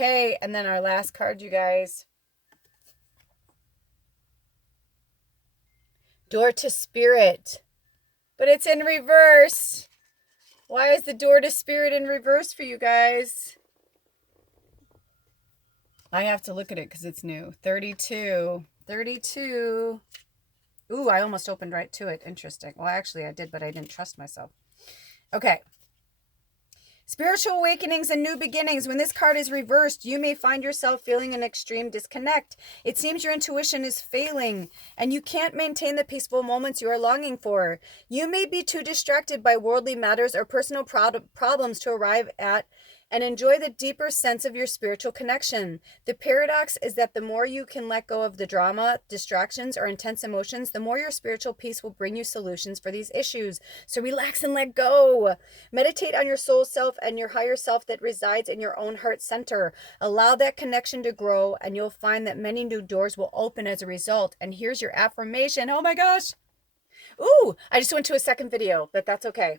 Okay, and then our last card, you guys. Door to Spirit. But it's in reverse. Why is the Door to Spirit in reverse for you guys? I have to look at it because it's new. 32. 32. Ooh, I almost opened right to it. Interesting. Well, actually, I did, but I didn't trust myself. Okay. Spiritual awakenings and new beginnings. When this card is reversed, you may find yourself feeling an extreme disconnect. It seems your intuition is failing and you can't maintain the peaceful moments you are longing for. You may be too distracted by worldly matters or personal problems to arrive at and enjoy the deeper sense of your spiritual connection. The paradox is that the more you can let go of the drama, distractions, or intense emotions, the more your spiritual peace will bring you solutions for these issues. So relax and let go. Meditate on your soul self and your higher self that resides in your own heart center. Allow that connection to grow, and you'll find that many new doors will open as a result. And here's your affirmation. Oh my gosh. Ooh, I just went to a second video, but that's okay.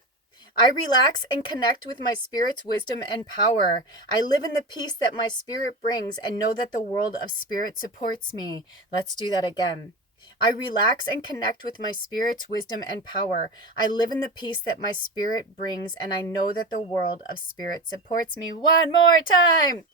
I relax and connect with my spirit's wisdom and power. I live in the peace that my spirit brings and know that the world of spirit supports me. Let's do that again. I relax and connect with my spirit's wisdom and power. I live in the peace that my spirit brings and I know that the world of spirit supports me. One more time.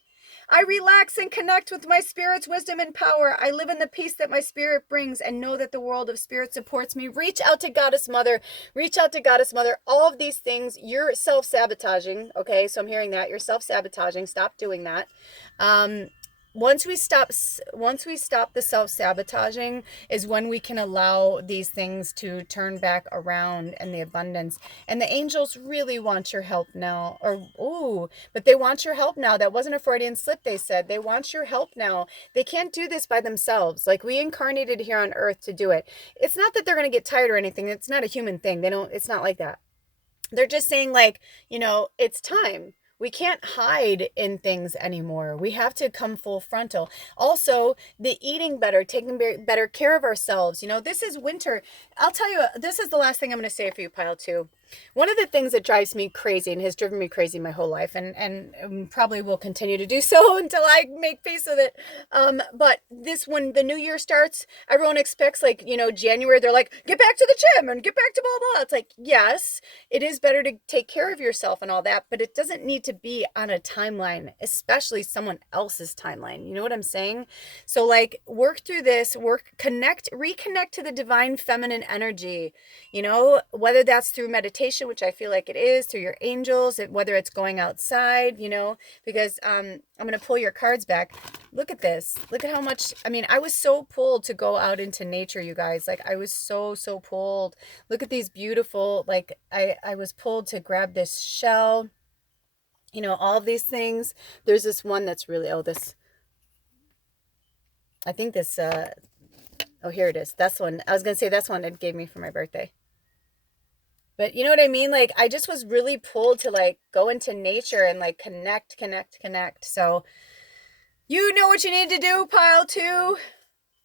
I relax and connect with my spirit's wisdom and power. I live in the peace that my spirit brings and know that the world of spirit supports me. Reach out to Goddess Mother. Reach out to Goddess Mother. All of these things, you're self-sabotaging. Okay, so I'm hearing that. You're self-sabotaging. Stop doing that. Once we stop the self-sabotaging is when we can allow these things to turn back around and the abundance. And the angels really want your help now. But they want your help now. That wasn't a Freudian slip, they said. They want your help now. They can't do this by themselves. Like, we incarnated here on earth to do it. It's not that they're going to get tired or anything. It's not a human thing. It's not like that. They're just saying, like, it's time. We can't hide in things anymore. We have to come full frontal. Also, the eating better, taking better care of ourselves. This is winter. I'll tell you, this is the last thing I'm going to say for you, Pile 2. One of the things that drives me crazy and has driven me crazy my whole life, and probably will continue to do so until I make peace with it. But when the new year starts, everyone expects, like, January, they're like, get back to the gym and get back to blah, blah. It's like, yes, it is better to take care of yourself and all that, but it doesn't need to be on a timeline, especially someone else's timeline. You know what I'm saying? So, like, work through this, reconnect to the divine feminine energy, whether that's through meditation, which I feel like it is, through your angels, whether it's going outside, because I'm going to pull your cards back. Look at this. Look at how much, I was so pulled to go out into nature, you guys. Like, I was so pulled. Look at these beautiful, like, I was pulled to grab this shell, all of these things. There's this one that's really, I think this, here it is. That's one. I was going to say that's one it gave me for my birthday. But you know what I mean? Like, I just was really pulled to, like, go into nature and, like, connect. So you know what you need to do, Pile 2.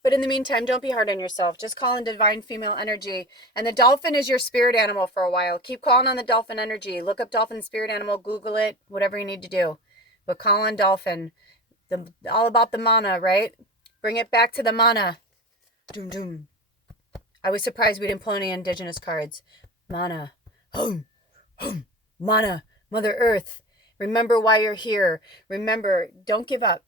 But in the meantime, don't be hard on yourself. Just call in divine female energy. And the dolphin is your spirit animal for a while. Keep calling on the dolphin energy. Look up dolphin spirit animal, Google it, whatever you need to do. But call on dolphin. All about the mana, right? Bring it back to the mana. Doom, doom. I was surprised we didn't pull any indigenous cards. Mana. Home. Mana. Mother Earth. Remember why you're here. Remember, don't give up.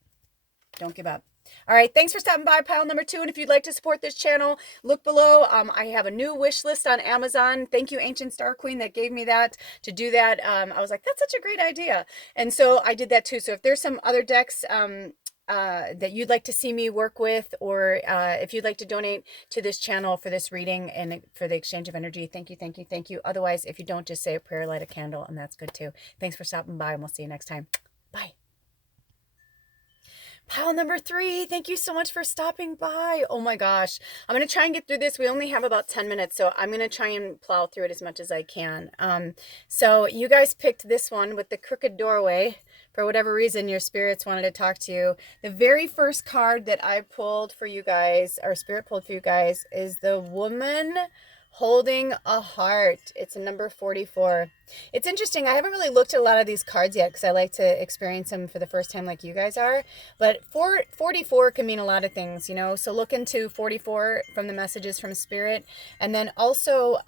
Don't give up. All right, thanks for stopping by, Pile number 2. And if you'd like to support this channel, look below. I have a new wish list on Amazon. Thank you, Ancient Star Queen, that gave me that to do that. I was like, that's such a great idea. And so I did that too. So if there's some other decks that you'd like to see me work with, or if you'd like to donate to this channel for this reading and for the exchange of energy, thank you. Otherwise, if you don't, just say a prayer, light a candle, and that's good too. Thanks for stopping by, and we'll see you next time. Bye. Pile number 3, thank you so much for stopping by. Oh my gosh. I'm going to try and get through this. We only have about 10 minutes, so I'm going to try and plow through it as much as I can. So you guys picked this one with the crooked doorway. For whatever reason, your spirits wanted to talk to you. The very first card that I pulled for you guys, or spirit pulled for you guys, is the woman Holding a heart. It's a number 44. It's interesting. I haven't really looked at a lot of these cards yet because I like to experience them for the first time like you guys are. But 44 can mean a lot of things, you know. So look into 44 from the messages from Spirit. And then also,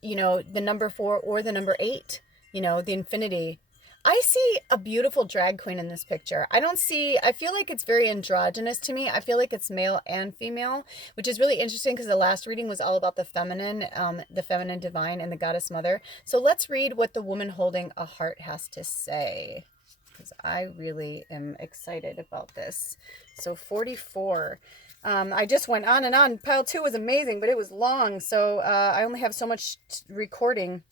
you know, the number 4 or the number 8, you know, the infinity. I see a beautiful drag queen in this picture. I feel like it's very androgynous to me. I feel like it's male and female, which is really interesting because the last reading was all about the feminine divine and the goddess mother. So let's read what the woman holding a heart has to say, because I really am excited about this. So 44. I just went on and on. Pile 2 was amazing, but it was long. So I only have so much recording.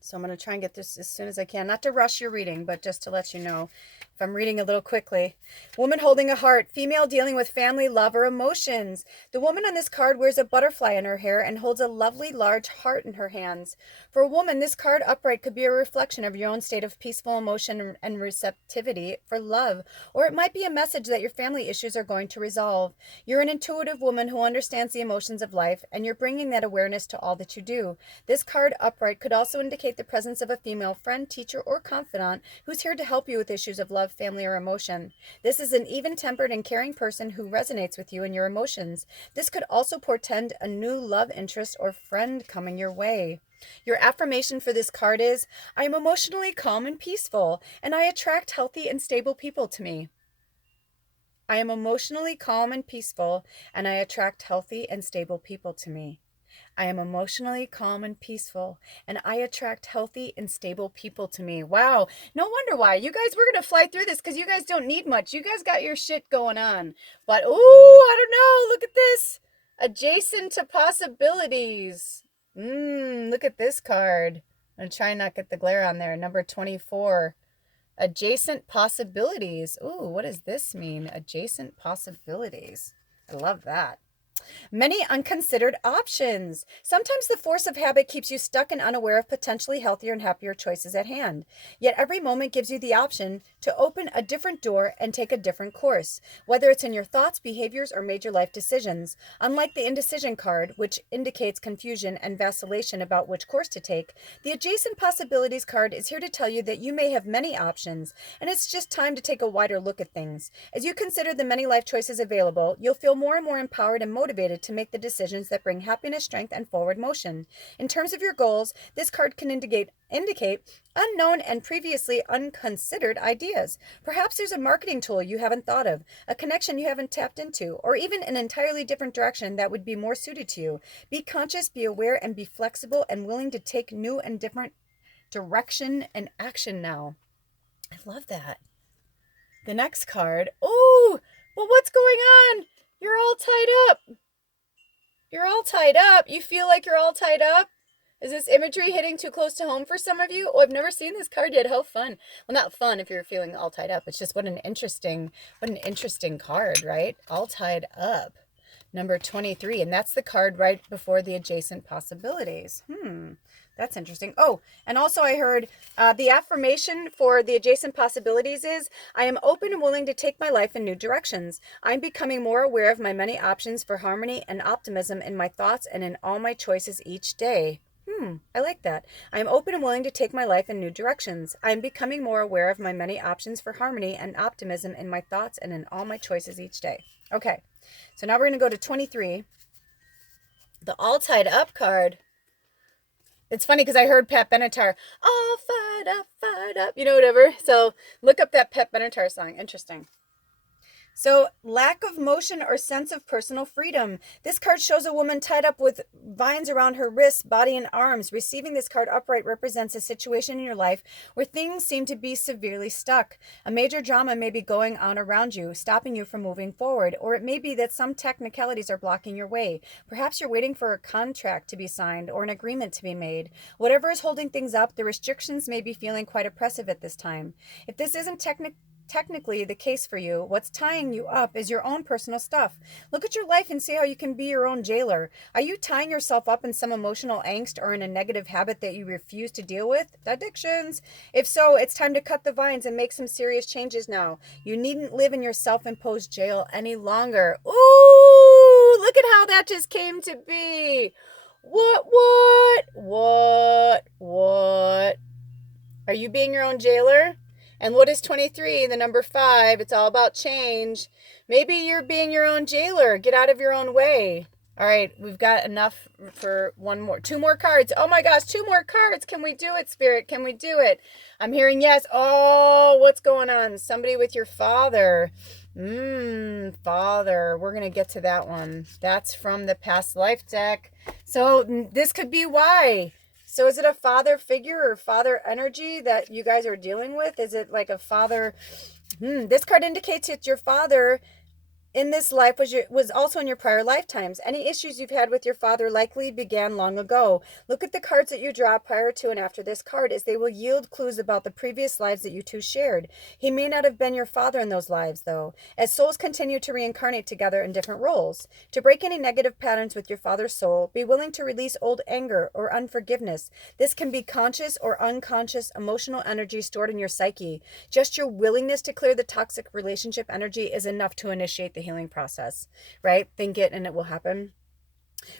So I'm going to try and get this as soon as I can. Not to rush your reading, but just to let you know if I'm reading a little quickly. Woman holding a heart. Female dealing with family, love, or emotions. The woman on this card wears a butterfly in her hair and holds a lovely large heart in her hands. For a woman, this card upright could be a reflection of your own state of peaceful emotion and receptivity for love. Or it might be a message that your family issues are going to resolve. You're an intuitive woman who understands the emotions of life, and you're bringing that awareness to all that you do. This card upright could also indicate the presence of a female friend, teacher, or confidant who's here to help you with issues of love, family, or emotion. This is an even-tempered and caring person who resonates with you and your emotions. This could also portend a new love interest or friend coming your way. Your affirmation for this card is, I am emotionally calm and peaceful, and I attract healthy and stable people to me. I am emotionally calm and peaceful, and I attract healthy and stable people to me. I am emotionally calm and peaceful, and I attract healthy and stable people to me. Wow. No wonder why. You guys, we're going to fly through this because you guys don't need much. You guys got your shit going on. But, ooh, I don't know. Look at this. Adjacent to possibilities. Look at this card. I'm going to try and not get the glare on there. Number 24. Adjacent possibilities. Ooh, what does this mean? Adjacent possibilities. I love that. Many unconsidered options. Sometimes the force of habit keeps you stuck and unaware of potentially healthier and happier choices at hand. Yet every moment gives you the option to open a different door and take a different course, whether it's in your thoughts, behaviors, or major life decisions. Unlike the indecision card, which indicates confusion and vacillation about which course to take, the adjacent possibilities card is here to tell you that you may have many options, and it's just time to take a wider look at things. As you consider the many life choices available, you'll feel more and more empowered and motivated to make the decisions that bring happiness, strength, and forward motion. In terms of your goals, this card can indicate unknown and previously unconsidered ideas. Perhaps there's a marketing tool you haven't thought of, a connection you haven't tapped into, or even an entirely different direction that would be more suited to you. Be conscious, be aware, and be flexible and willing to take new and different direction and action now. I love that. The next card. Oh, well, what's going on? You're all tied up. You're all tied up. You feel like you're all tied up? Is this imagery hitting too close to home for some of you? Oh, I've never seen this card yet. How fun. Well, not fun if you're feeling all tied up. It's just what an interesting card, right? All tied up. Number 23. And that's the card right before the adjacent possibilities. That's interesting. Oh, and also I heard the affirmation for the adjacent possibilities is, I am open and willing to take my life in new directions. I'm becoming more aware of my many options for harmony and optimism in my thoughts and in all my choices each day. I like that. I am open and willing to take my life in new directions. I am becoming more aware of my many options for harmony and optimism in my thoughts and in all my choices each day. Okay, so now we're going to go to 23. The all tied up card. It's funny because I heard Pat Benatar, all fired up, you know, whatever. So look up that Pat Benatar song. Interesting. So lack of motion or sense of personal freedom. This card shows a woman tied up with vines around her wrists, body, and arms. Receiving this card upright represents a situation in your life where things seem to be severely stuck. A major drama may be going on around you, stopping you from moving forward, or it may be that some technicalities are blocking your way. Perhaps you're waiting for a contract to be signed or an agreement to be made. Whatever is holding things up, the restrictions may be feeling quite oppressive at this time. If this isn't technically the case for you, what's tying you up is your own personal stuff. Look at your life and see how you can be your own jailer. Are you tying yourself up in some emotional angst or in a negative habit that you refuse to deal with? Addictions. If so, it's time to cut the vines and make some serious changes now. You needn't live in your self-imposed jail any longer. Ooh, look Look at how that just came to be. What? Are you being your own jailer? And what is 23? The number 5. It's all about change. Maybe you're being your own jailer. Get out of your own way. All right, we've got enough for one more. 2 more cards. Oh my gosh, 2 more cards. Can we do it, Spirit? Can we do it? I'm hearing yes. Oh, what's going on? Somebody with your father. Father. We're going to get to that one. That's from the past life deck. So this could be why. So is it a father figure or father energy that you guys are dealing with? Is it like a father? This card indicates it's your father in this life was also in your prior lifetimes. Any issues you've had with your father likely began long ago. Look at the cards that you draw prior to and after this card, as they will yield clues about the previous lives that you two shared. He may not have been your father in those lives, though, as souls continue to reincarnate together in different roles. To break any negative patterns with your father's soul, be willing to release old anger or unforgiveness. This can be conscious or unconscious emotional energy stored in your psyche. Just your willingness to clear the toxic relationship energy is enough to initiate the healing process, right? Think it and it will happen.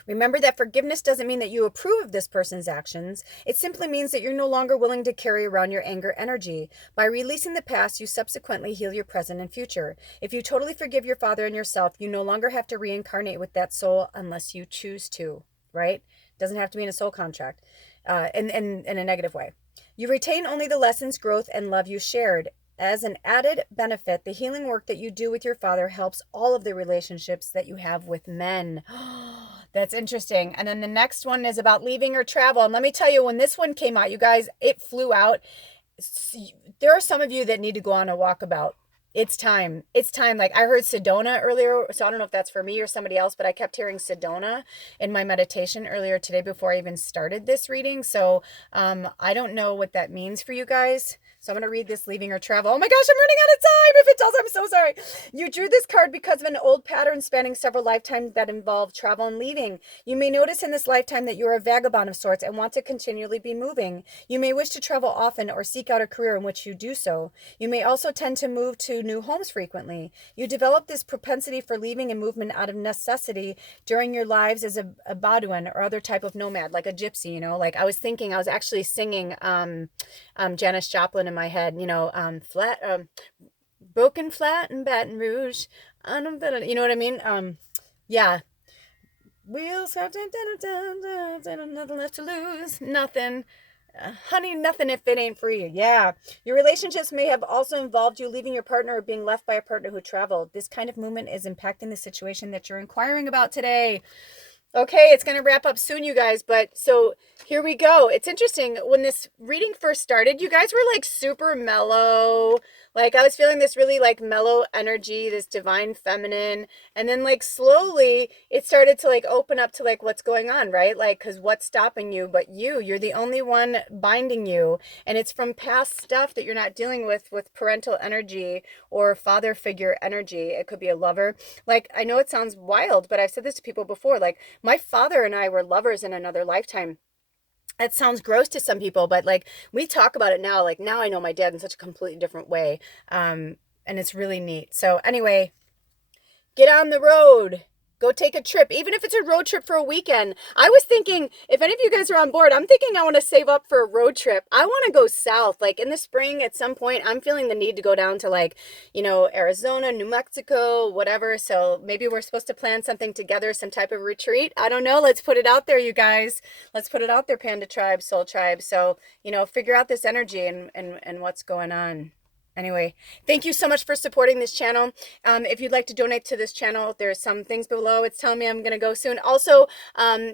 Remember that forgiveness doesn't mean that you approve of this person's actions. It simply means that you're no longer willing to carry around your anger energy. By releasing the past, you subsequently heal your present and future. If you totally forgive your father and yourself, you no longer have to reincarnate with that soul unless you choose to, right? Doesn't have to be in a soul contract, in a negative way. You retain only the lessons, growth, and love you shared. As an added benefit, the healing work that you do with your father helps all of the relationships that you have with men. That's interesting. And then the next one is about leaving or travel. And let me tell you, when this one came out, you guys, it flew out. There are some of you that need to go on a walkabout. It's time. It's time. Like I heard Sedona earlier, so I don't know if that's for me or somebody else, but I kept hearing Sedona in my meditation earlier today before I even started this reading. So I don't know what that means for you guys. So I'm going to read this leaving or travel. Oh my gosh, I'm running out of time. If it does, I'm so sorry. You drew this card because of an old pattern spanning several lifetimes that involve travel and leaving. You may notice in this lifetime that you're a vagabond of sorts and want to continually be moving. You may wish to travel often or seek out a career in which you do so. You may also tend to move to new homes frequently. You develop this propensity for leaving and movement out of necessity during your lives as a Bedouin or other type of nomad, like a gypsy, you know. Like I was actually singing Janis Joplin in my head, you know, broken flat in Baton Rouge. You know what I mean? Yeah. Wheels have nothing left to lose. Nothing. Honey, nothing if it ain't free. Yeah. Your relationships may have also involved you leaving your partner or being left by a partner who traveled. This kind of movement is impacting the situation that you're inquiring about today. Okay, it's going to wrap up soon, you guys, but so here we go. It's interesting. When this reading first started, you guys were like super mellow. Like I was feeling this really like mellow energy, this divine feminine. And then like slowly it started to like open up to like what's going on, right? Like, because what's stopping you but you're the only one binding you. And it's from past stuff that you're not dealing with parental energy or father figure energy. It could be a lover. Like, I know it sounds wild, but I've said this to people before. Like, my father and I were lovers in another lifetime. It sounds gross to some people, but like we talk about it now. Like now I know my dad in such a completely different way. And it's really neat. So anyway, get on the road. Go take a trip, even if it's a road trip for a weekend. I was thinking, if any of you guys are on board, I'm thinking I want to save up for a road trip. I want to go south. Like in the spring at some point, I'm feeling the need to go down to like, you know, Arizona, New Mexico, whatever. So maybe we're supposed to plan something together, some type of retreat. I don't know. Let's put it out there, you guys. Let's put it out there, Panda Tribe, Soul Tribe. So, you know, figure out this energy and what's going on. Anyway, thank you so much for supporting this channel. If you'd like to donate to this channel, there's some things below. It's telling me I'm going to go soon. Also,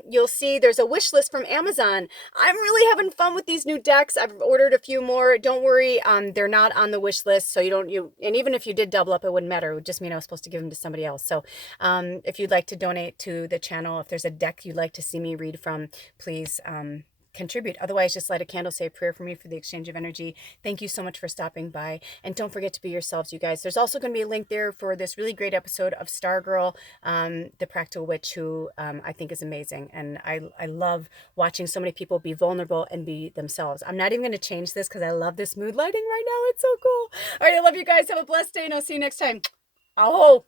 you'll see there's a wish list from Amazon. I'm really having fun with these new decks. I've ordered a few more. Don't worry, they're not on the wish list. So and even if you did double up, it wouldn't matter. It would just mean I was supposed to give them to somebody else. So if you'd like to donate to the channel, if there's a deck you'd like to see me read from, please contribute. Otherwise, just light a candle, say a prayer for me for the exchange of energy. Thank you so much for stopping by, and don't forget to be yourselves, you guys. There's also going to be a link there for this really great episode of Stargirl, the Practical Witch, who I think is amazing, and I love watching so many people be vulnerable and be themselves. I'm not even going to change this because I love this mood lighting right now. It's so cool. All right, I love you guys. Have a blessed day, and I'll see you next time. Aho.